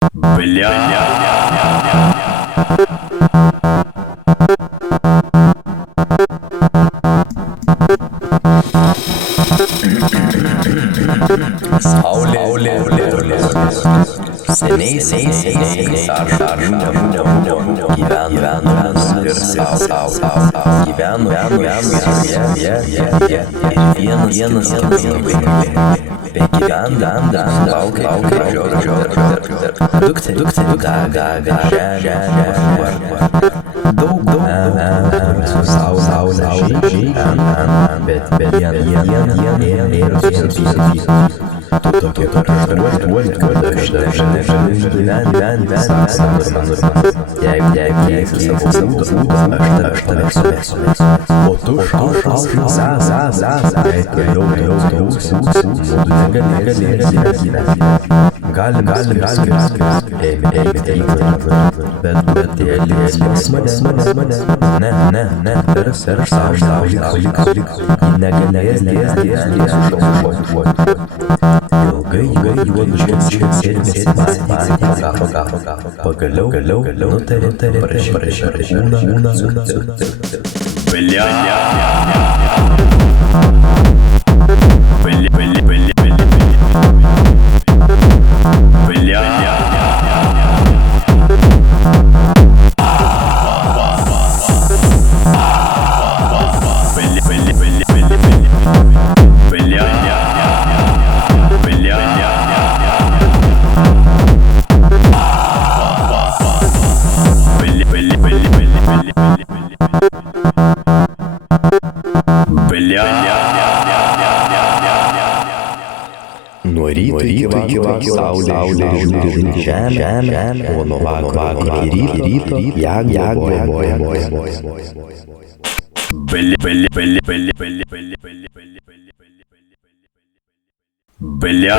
Бля. Saulė, seniai gyveno ir sau. Gyveno ir vienas begyvendant laukia dukterį daug su saulė bet jie susipysė. Tokie karštuoliai, kad aš gyventi jeigu keisi savo būdą, aš tave sumesiu. O tu negalėsi gyventi. Galim eiti, bet jie liks mane. Ne, per saulį, negalės šaušuoti. Ilgai juodu sėdėsi pagaliau nutarė parašyti kūną. Bля. Nuo ryto iki vakaro saulė žiūri žemę, o nuo vakaro iki ryto ją globoja. Бля.